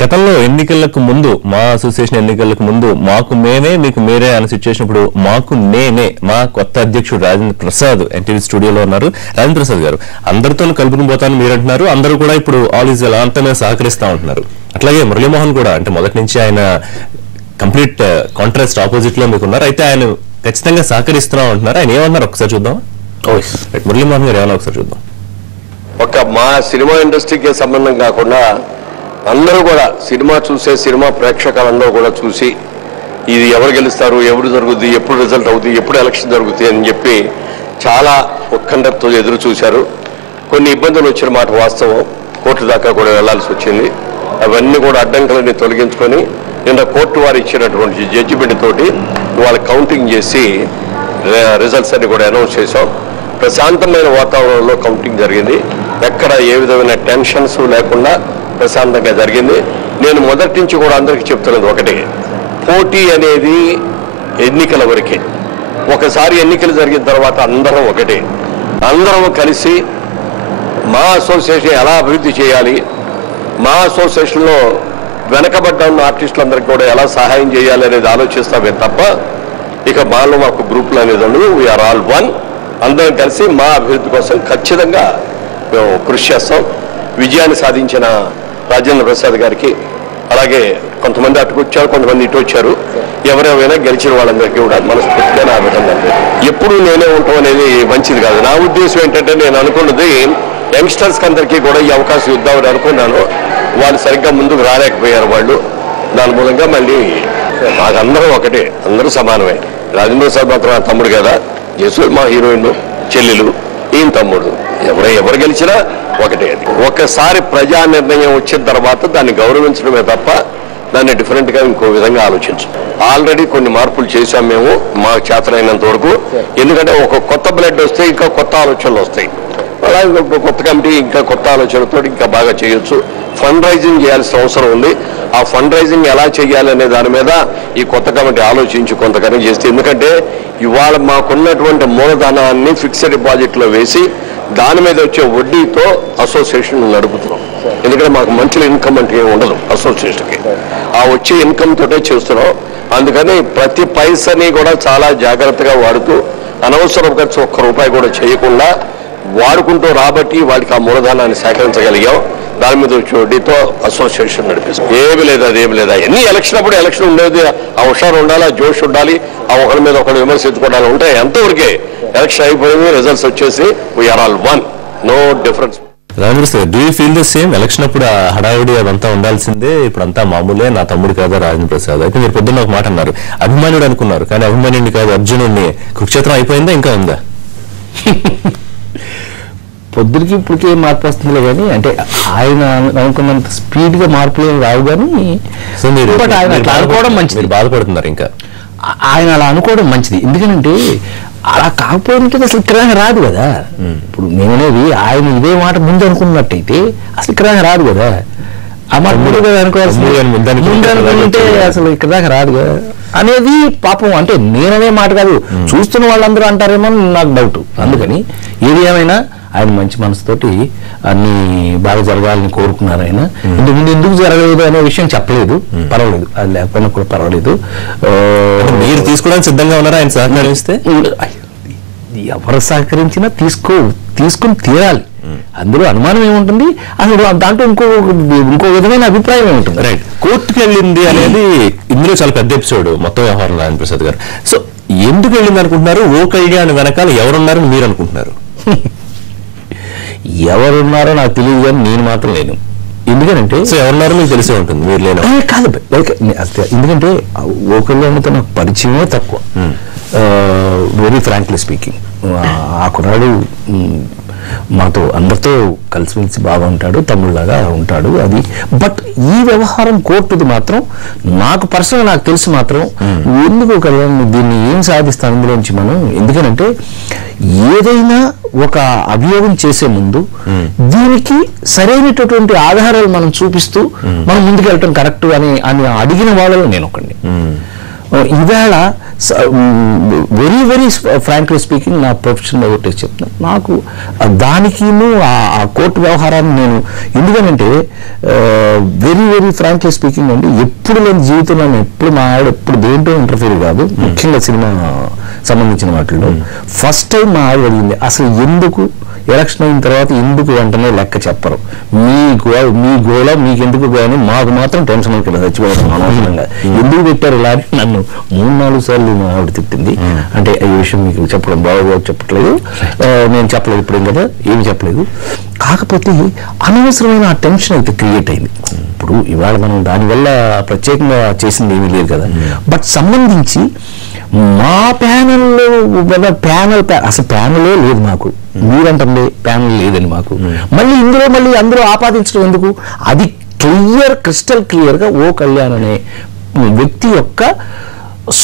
గతంలో ఎన్నికలకు ముందు మా అసోసియేషన్ ఎన్నికలకు ముందు మాకు మేమే మీకు మీరే అనే సిచ్యువేషన్ ఇప్పుడు మాకు నేనే మా కొత్త అధ్యక్షుడు రాజేంద్ర ప్రసాద్ ఎన్టీవీ స్టూడియోలో ఉన్నారు. రాజేంద్ర ప్రసాద్ గారు అందరితో కలుపుకుని పోతాను మీరు అంటున్నారు, అందరూ కూడా ఇప్పుడు ఆల్ ఈజ్ వెల్ అంతా మేము సహకరిస్తా ఉంటున్నారు. అట్లాగే మురళీమోహన్ కూడా అంటే మొదటి నుంచి ఆయన కంప్లీట్ కాంట్రాస్ట్ ఆపోజిట్ లో మీకు ఉన్నారు, అయితే ఆయన ఖచ్చితంగా సహకరిస్తున్నా ఉంటున్నారు. ఆయన ఏమన్నారు ఒకసారి చూద్దాం. మురళీమోహన్ గారు ఏమన్నా ఒకసారి చూద్దాం. ఒక మా సినిమా ఇండస్ట్రీకి సంబంధం కాకుండా అందరూ కూడా సినిమా చూసే సినిమా ప్రేక్షకులందరూ కూడా చూసి ఇది ఎవరు గెలుస్తారు, ఎవరు జరుగుతుంది, ఎప్పుడు రిజల్ట్ అవుతుంది, ఎప్పుడు ఎలక్షన్ జరుగుతుంది అని చెప్పి చాలా ఉత్కంఠతో ఎదురు చూశారు. కొన్ని ఇబ్బందులు వచ్చిన మాట వాస్తవం, కోర్టు దాకా కూడా వెళ్లాల్సి వచ్చింది. అవన్నీ కూడా అడ్డంకులన్నీ తొలగించుకొని నిన్న కోర్టు వారు ఇచ్చినటువంటి జడ్జిమెంట్ తోటి వాళ్ళ కౌంటింగ్ చేసి రిజల్ట్స్ అన్ని కూడా అనౌన్స్ చేశాం. ప్రశాంతమైన వాతావరణంలో కౌంటింగ్ జరిగింది. ఎక్కడ ఏ విధమైన టెన్షన్స్ లేకుండా ప్రశాంతంగా జరిగింది. నేను మొదటి నుంచి కూడా అందరికీ చెప్తున్నది ఒకటే, పోటీ అనేది ఎన్నికల వరకే. ఒకసారి ఎన్నికలు జరిగిన తర్వాత అందరం ఒకటే, అందరం కలిసి మా అసోసియేషన్ ఎలా అభివృద్ధి చేయాలి, మా అసోసియేషన్లో వెనకబడ్డ ఉన్న ఆర్టిస్టులందరికీ కూడా ఎలా సహాయం చేయాలి అనేది ఆలోచిస్తామే తప్ప ఇక మాలో మాకు గ్రూపులు అనేది ఉండదు. We're all one. అందరం కలిసి మా అభివృద్ధి కోసం ఖచ్చితంగా మేము కృషి చేస్తాం. విజయాన్ని సాధించిన రాజేంద్ర ప్రసాద్ గారికి, అలాగే కొంతమంది అటుకు వచ్చారు, కొంతమంది ఇటు వచ్చారు, ఎవరెవరైనా గెలిచిన వాళ్ళందరికీ కూడా మనస్ఫూర్తిగా నా అభినందనలు. ఎప్పుడు నేనే ఉంటాం అనేది మంచిది కాదు. నా ఉద్దేశం ఏంటంటే నేను అనుకున్నది యంగ్స్టర్స్కి అందరికీ కూడా ఈ అవకాశం ఇద్దామని అనుకున్నాను. వాళ్ళు సరిగ్గా ముందుకు రాలేకపోయారు. వాళ్ళు దాని మూలంగా మళ్ళీ మాకు అందరం ఒకటే, అందరూ సమానమే. రాజేంద్ర ప్రసాద్ మాత్రం నా తమ్ముడు కదా, జసూర్ మా హీరోయిన్ చెల్లెలు, ఈయన తమ్ముడు, ఎవరు గెలిచినా ఒకటే. అది ఒక్కసారి ప్రజా నిర్ణయం వచ్చిన తర్వాత దాన్ని గౌరవించడమే తప్ప దాన్ని డిఫరెంట్గా ఇంకో విధంగా ఆలోచించు. ఆల్రెడీ కొన్ని మార్పులు చేశాం మేము మాకు చేతనైనంత వరకు. ఎందుకంటే ఒక కొత్త బ్లడ్ వస్తే ఇంకా కొత్త ఆలోచనలు వస్తాయి. అలాగే కొత్త కమిటీ ఇంకా కొత్త ఆలోచనలతో ఇంకా బాగా చేయొచ్చు. ఫండ్ రైజింగ్ చేయాల్సిన అవసరం ఉంది. ఆ ఫండ్ రైజింగ్ ఎలా చేయాలి అనే దాని మీద ఈ కొత్త కమిటీ ఆలోచించి కొంతకన్నా చేస్తే, ఎందుకంటే ఇవాళ మాకున్నటువంటి మూలధనాన్ని ఫిక్స్డ్ డిపాజిట్లో వేసి దాని మీద వచ్చే వడ్డీతో అసోసియేషన్ నడుపుతున్నాం. ఎందుకంటే మాకు మంత్లీ ఇన్కమ్ అంటే ఏమి ఉండదు అసోసియేషన్కి, ఆ వచ్చే ఇన్కమ్ తోటే చేస్తున్నాం. అందుకని ప్రతి పైసని కూడా చాలా జాగ్రత్తగా వాడుతూ అనవసరం ఖర్చు ఒక్క రూపాయి కూడా చేయకుండా వాడుకుంటూ రాబట్టి వాడికి ఆ మూలధనాన్ని సేకరించగలిగాం. దాని మీద వచ్చే వడ్డీతో అసోసియేషన్ నడిపిస్తాం. ఏమి లేదు, అదేమి లేదా. ఎన్ని ఎలక్షన్ అప్పుడు ఎలక్షన్ ఉండేది, ఆ హుషారు ఉండాలి, ఆ జోష్ ఉండాలి, ఆ ఒకరి మీద ఒకరు విమర్శించుకోవడాలు ఉంటాయి. ఎంతవరకే ఎలక్షన్ అయిపోయింది, రిజల్ట్స్ వచ్చేసి we're all one, no difference. Rajendra sir, do you feel the same? Election అప్పుడు ఆ హడావిడి అదంతా ఉండాల్సిందే, ఇప్పుడు అంతా మామూలే, నా తమ్ముడు కాదా రాజేంద్ర ప్రసాద్. అయితే మీరు పొద్దున్న ఒక మాట అన్నారు, అభిమానుడు అనుకున్నారు, కానీ అభిమానుడిని కాదు అర్జునుడిని. కురుక్షేత్రం అయిపోయిందా, ఇంకా ఉందా? పొద్దుడికి ఇప్పటికే మార్పు వస్తుందిలే, కానీ అంటే ఆయన అనుకున్నంత స్పీడ్ గా మార్పులు రావు. కానీ ఆయన అట్లా అనుకోవడం మంచిది. బాధపడుతున్నారు ఇంకా ఆయన అలా అనుకోవడం మంచిది. ఎందుకంటే అలా కాకపోవడానికి అసలు ఇక్కడ రాదు కదా. ఇప్పుడు నేననేది ఆయన ఇదే మాట ముందు అనుకున్నట్టయితే అసలు ఇక్కడ రాదు కదా. ఆ మాట ముందు కదా అనుకోవాల్సింటే అసలు ఇక్కడ దాకా రాదు కదా అనేది పాపం. అంటే నేననే మాట కాదు, చూస్తున్న వాళ్ళందరూ అంటారేమో నాకు డౌట్. అందుకని ఏది ఏమైనా ఆయన మంచి మనసుతోటి అన్ని బాగా జరగాలని కోరుకున్నారు. ఆయన ఇంతకుముందు ఎందుకు జరగలేదు అనే విషయం చెప్పలేదు, పర్వాలేదు, అది లేకపోయినా కూడా పర్వాలేదు. మీరు తీసుకోవడానికి సిద్ధంగా ఉన్నారా ఆయన సహకరిస్తే? ఎవరు సహకరించినా తీసుకుని తీరాలి, అందులో అనుమానం ఏముంటుంది? అసలు దాంట్లో ఇంకో విధమైన అభిప్రాయం ఏముంటుంది? రైట్, కోర్టుకు వెళ్ళింది అనేది ఇందులో చాలా పెద్ద ఎపిసోడ్ మొత్తం వ్యవహారం. రాజేంద్ర ప్రసాద్ గారు, సో ఎందుకు వెళ్ళింది అనుకుంటున్నారు? ఓ కళ్యాణ్ వెనకాల ఎవరున్నారని మీరు అనుకుంటున్నారు? ఎవరున్నారో నాకు తెలియదు, కానీ నేను మాత్రం లేను. ఎందుకంటే ఎవరున్నారో మీకు తెలిసే ఉంటుంది, మీరు లేను కాదు. ఎందుకంటే ఓ కళ్యాణ్తో నాకు పరిచయమే తక్కువ, వెరీ ఫ్రాంక్లీ స్పీకింగ్. ఆ కుర్రాడు మాతో అందరితో కలిసిమెలిసి బాగా ఉంటాడు, తమ్ముళ్ళలాగా ఉంటాడు. అది బట్ ఈ వ్యవహారం కోర్టుది మాత్రం నాకు పర్సనల్ నాకు తెలిసి మాత్రం ఎందుకు కళ్యాణ్ దీన్ని ఏం సాధిస్తాం ఇందులోంచి మనం? ఎందుకనంటే ఏదైనా ఒక అభియోగం చేసే ముందు దీనికి సరైనటువంటి ఆధారాలు మనం చూపిస్తూ మనం ముందుకెళ్ళటం కరెక్ట్ అని అడిగిన వాళ్ళలో నేను ఒకడిని. ఈవేళ వెరీ వెరీ ఫ్రాంక్లీ స్పీకింగ్ నా ప్రొఫెషన్ ఒకటే చెప్తాను, నాకు దానికి ఆ కోర్టు వ్యవహారాన్ని నేను ఎందుకనంటే వెరీ వెరీ ఫ్రాంక్లీ స్పీకింగ్ అండి, ఎప్పుడు నేను జీవితంలో ఎప్పుడు మా ఆవిడ ఎప్పుడు దేంట్లో ఇంటర్ఫీర్ కాదు, ముఖ్యంగా సినిమా సంబంధించిన వాటిల్లో. ఫస్ట్ టైం మా ఆవిడ అడిగింది, అసలు ఎందుకు ఎలక్షన్ అయిన తర్వాత ఎందుకు వెంటనే లెక్క చెప్పరు, మీ గోళ మీకెందుకు కానీ మాకు మాత్రం టెన్షన్ ఇక్కడ చచ్చిపోతాం అనవసరంగా, ఎందుకు పెట్టారు ఇలా అని నన్ను 3-4 సార్లు మా ఆవిడ తిట్టింది. అంటే ఈ విషయం మీకు చెప్పడం బాగా చెప్పట్లేదు, నేను చెప్పలేదు ఇప్పుడేం కదా, ఏమి చెప్పలేదు. కాకపోతే అనవసరమైన ఆ టెన్షన్ అయితే క్రియేట్ అయింది. ఇప్పుడు ఇవాళ మనం దానివల్ల ప్రత్యేకంగా చేసింది ఏమీ లేదు కదా, బట్ సంబంధించి మా ప్యానెల్లో అసలు ప్యానెలే లేదు మాకు, మీరంటే ప్యానెల్ లేదని మాకు, మళ్ళీ అందరూ ఆపాదించడం ఎందుకు, అది క్రిస్టల్ క్లియర్గా ఓ కళ్యాణ్ అనే వ్యక్తి యొక్క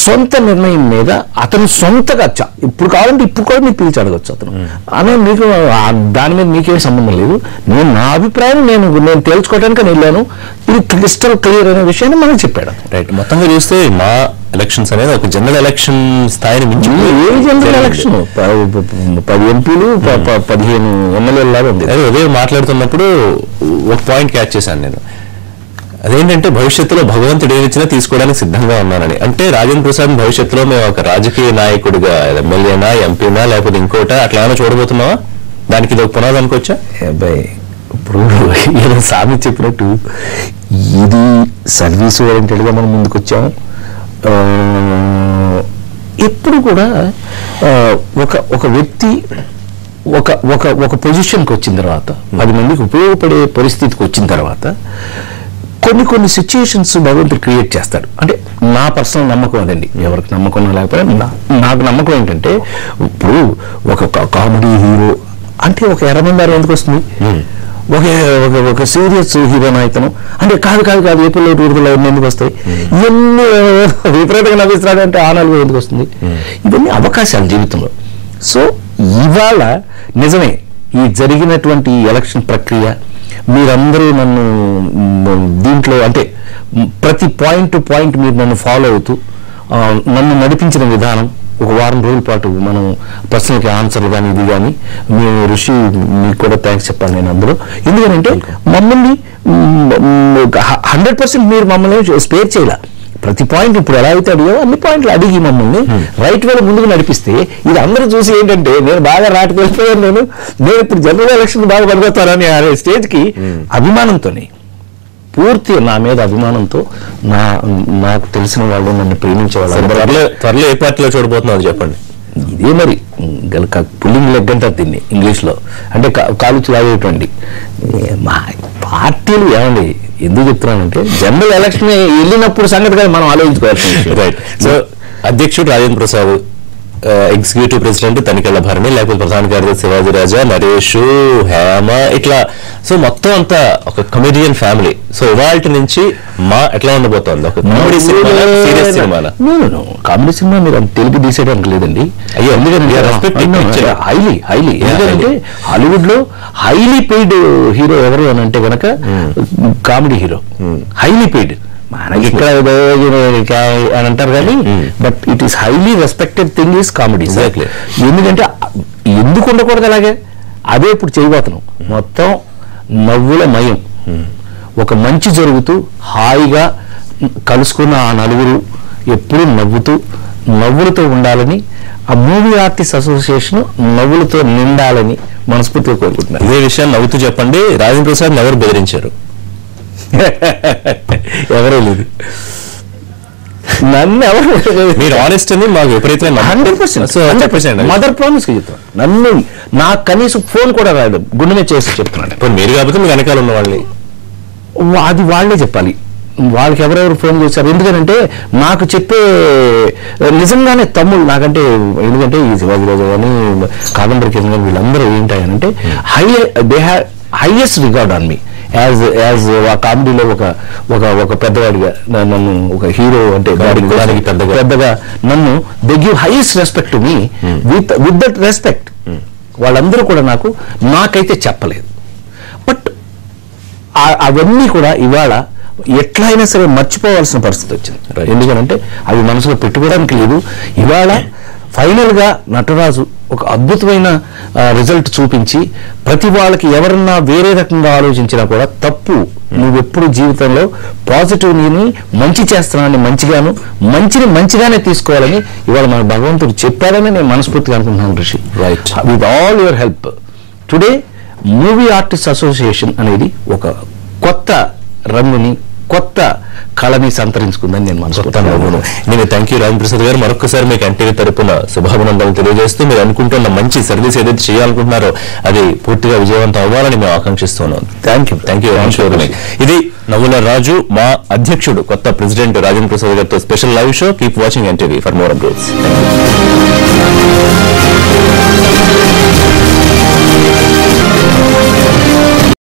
సొంత నిర్ణయం మీద అతను సొంతగా ఇప్పుడు కావాలంటే ఇప్పుడు కూడా మీరు పిలిచి అడగచ్చు అతను అనే, మీకు దాని మీద మీకేం సంబంధం లేదు, నా అభిప్రాయం నేను తేల్చుకోవడానికి వెళ్ళాను, ఇది క్రిస్టల్ క్లియర్ అనే విషయాన్ని మనం చెప్పాడు. రైట్. మొత్తంగా చూస్తే మా ఎలక్షన్స్ అనేది ఒక జనరల్ ఎలక్షన్ స్థాయిని మించి ఏ జనరల్ ఎలక్షన్ 10 ఎంపీలు 15 ఎమ్మెల్యేలు లాగా ఉంది. అదే ఉదయం మాట్లాడుతున్నప్పుడు ఒక పాయింట్ క్యాచ్ చేశాను నేను, అదేంటంటే భవిష్యత్తులో భగవంతుడు ఏమిచ్చినా తీసుకోవడానికి సిద్ధంగా ఉన్నానని. అంటే రాజేంద్ర ప్రసాద్ భవిష్యత్తులో మేము ఒక రాజకీయ నాయకుడిగా ఎమ్మెల్యేనా ఎంపీనా లేకపోతే ఇంకోట అట్లా ఏమైనా చూడబోతున్నావా, దానికి ఇది ఒక పునాది అనుకోవచ్చా? అబ్బాయి ఇప్పుడు ఏదో సామి చెప్పినట్టు ఇది సర్వీస్ ఓరియంటెడ్గా మనం ముందుకు వచ్చాము. ఎప్పుడు కూడా ఒక వ్యక్తి ఒక పొజిషన్కి వచ్చిన తర్వాత 10 మందికి ఉపయోగపడే పరిస్థితికి వచ్చిన తర్వాత కొన్ని సిచ్యుయేషన్స్ భగవంతుడు క్రియేట్ చేస్తాడు. అంటే నా పర్సనల్ నమ్మకం అదండి, ఎవరికి నమ్మకం లేకపోయినా నాకు నమ్మకం ఏంటంటే, ఇప్పుడు ఒక కామెడీ హీరో అంటే ఒక ఎర్రమందారం ఎందుకు వస్తుంది, ఒక సీరియస్ హీరో నాయకను అంటే కాదు ఏప్రిల్ విడుదల ఎందుకు వస్తాయి, ఇవన్నీ విపరీతంగా నవ్విస్తాడు అంటే ఆనాలు ఎందుకు వస్తుంది, ఇవన్నీ అవకాశాలు జీవితంలో. సో ఇవాళ నిజమే ఈ జరిగినటువంటి ఎలక్షన్ ప్రక్రియ మీరందరూ నన్ను దీంట్లో అంటే ప్రతి పాయింట్ టు పాయింట్ మీరు నన్ను ఫాలో అవుతూ నన్ను నడిపించిన విధానం, ఒక వారం రోజుల పాటు మనం ప్రశ్నలకి ఆన్సర్లు కానీ ఇది కానీ మేము ఋషి మీకు కూడా థ్యాంక్స్ చెప్పాలి నేను అందులో. ఎందుకంటే మమ్మల్ని 100% మీరు మమ్మల్ని స్పేర్ చేయాల, ప్రతి పాయింట్ ఇప్పుడు ఎలా అయితే అడిగావో అన్ని పాయింట్లు అడిగి మమ్మల్ని రైట్ వేలో ముందుకు నడిపిస్తే ఇది అందరూ చూసి ఏంటంటే నేను బాగా రాటుకు వెళ్ళిపోయాను, నేను ఇప్పుడు జనరల్ ఎలక్షన్ బాగా పడిపోతానని అనే స్టేజ్కి అభిమానంతోనే పూర్తి నా మీద అభిమానంతో నాకు తెలిసిన వాళ్ళు నన్ను ప్రేమించే వాళ్ళు త్వరలో ఏ పార్టీలో చూడబోతున్నారు చెప్పండి. ఇదే మరి పుల్లింగ్ లెగ్ అంటారు దీన్ని ఇంగ్లీష్లో, అంటే కాలుచి లాగేటువంటి మా పార్టీలు ఏమండి ఎందుకు చెప్తున్నానంటే జనరల్ ఎలక్షన్ వెళ్ళినప్పుడు సంగతి కదా మనం ఆలోచించుకోవాల్సిన విషయం. రైట్. సో అధ్యక్షుడు రాజేంద్ర ప్రసాద్, ఎగ్జిక్యూటివ్ ప్రెసిడెంట్ తనికెళ్ల భరణి, లేకపోతే ప్రధాన కార్యదర్శి శివాజీ రాజా, నరేష్, హేమ, ఇట్లా సో మొత్తం అంతా ఒక కమెడియన్ ఫ్యామిలీ. సో ఇవాళ నుంచి మా ఎట్లా ఉండబోతోంది, ఒక comedy cinema serious cinema? Comedy cinema మీరు తెలుగు తీసేయడానికి లేదండి, అయ్యో హైలీ ఎందుకంటే హాలీవుడ్ లో హైలీ పెయిడ్ హీరో ఎవరు అని అంటే కనుక కామెడీ హీరో హైలీ పెయిడ్. మనకి ఇక్కడ అని అంటారు కానీ but it is highly respected thing is comedy. ఎందుకంటే ఎందుకు ఉండకూడదు అలాగే, అదే ఇప్పుడు చేయబోతున్నాం. మొత్తం నవ్వుల మయం, ఒక మంచి జరుగుతూ హాయిగా కలుసుకున్న ఆ నలుగురు ఎప్పుడూ నవ్వులతో ఉండాలని ఆ మూవీ ఆర్టిస్ట్ అసోసియేషన్ నవ్వులతో నిండాలని మనస్ఫూర్తిగా కోరుకుంటున్నాను. ఇదే విషయాన్ని నవ్వుతూ చెప్పండి, రాజేంద్ర ప్రసాద్ ఎవరు బెదిరించారు? ఎవరో లేదు, నన్ను ఎవరు, మీరు ఆనెస్ట్ అని మాకు విపరీతంగా 100% మదర్ ప్రామిస్ గా చెప్తాను. నన్ను నాకు కనీసం ఫోన్ కూడా రాదు, గుండె మీద చేసి చెప్తున్నాను. ఇప్పుడు మీరు కాకపోతే మీ వెనకాల ఉన్న వాళ్ళని అది వాళ్ళే చెప్పాలి, వాళ్ళకి ఎవరెవరు ఫోన్ చేశారు. ఎందుకంటే నాకు చెప్పే నిజంగానే తమ్ముళ్ళు నాకంటే, ఎందుకంటే ఈ శివాజీ రాజు కానీ కాదంబరి కింద కానీ వీళ్ళందరూ ఏంటాయనంటే they have highest regard on me as a కామెడీలో ఒక పెద్దవాడిగా నన్ను ఒక హీరో అంటే దానికి పెద్దగా నన్ను they give highest respect to me. With that respect వాళ్ళందరూ కూడా నాకైతే చెప్పలేదు. బట్ అవన్నీ కూడా ఇవాళ ఎట్లయినా సరే మర్చిపోవాల్సిన పరిస్థితి వచ్చింది. ఎందుకంటే అవి మనసులో పెట్టుకోవడానికి లేదు. ఇవాళ ఫైనల్గా నటరాజు ఒక అద్భుతమైన రిజల్ట్ చూపించి ప్రతి వాళ్ళకి ఎవరన్నా వేరే రకంగా ఆలోచించినా కూడా తప్పు, నువ్వెప్పుడు జీవితంలో పాజిటివ్ని మంచి చేస్తున్నానని మంచిగాను, మంచిని మంచిగానే తీసుకోవాలని ఇవాళ మన భగవంతుడు చెప్పారని నేను మనస్ఫూర్తిగా అనుకుంటున్నాను ఋషి. Right, with all your help today movie artist association అనేది ఒక కొత్త రంగుని, కొత్త కళని సంతరించుకుందని నేను మనస్ఫూర్తిగా. నేను థ్యాంక్ యూ రాజేంద్ర ప్రసాద్ గారు. మరొకసారి మీకు ఎన్టీవీ తరపున శుభాభినందనలు తెలియజేస్తూ మీరు అనుకుంటున్న మంచి సర్వీస్ ఏదైతే చేయాలనుకుంటున్నారో అది పూర్తిగా విజయవంతం అవ్వాలని మేము ఆకాంక్షిస్తున్నాం. Thank you. ఇది నవ్వుల రాజు, మా అధ్యక్షుడు, కొత్త ప్రెసిడెంట్ రాజేంద్ర ప్రసాద్ గారితో special live show. Keep watching NTV for more updates.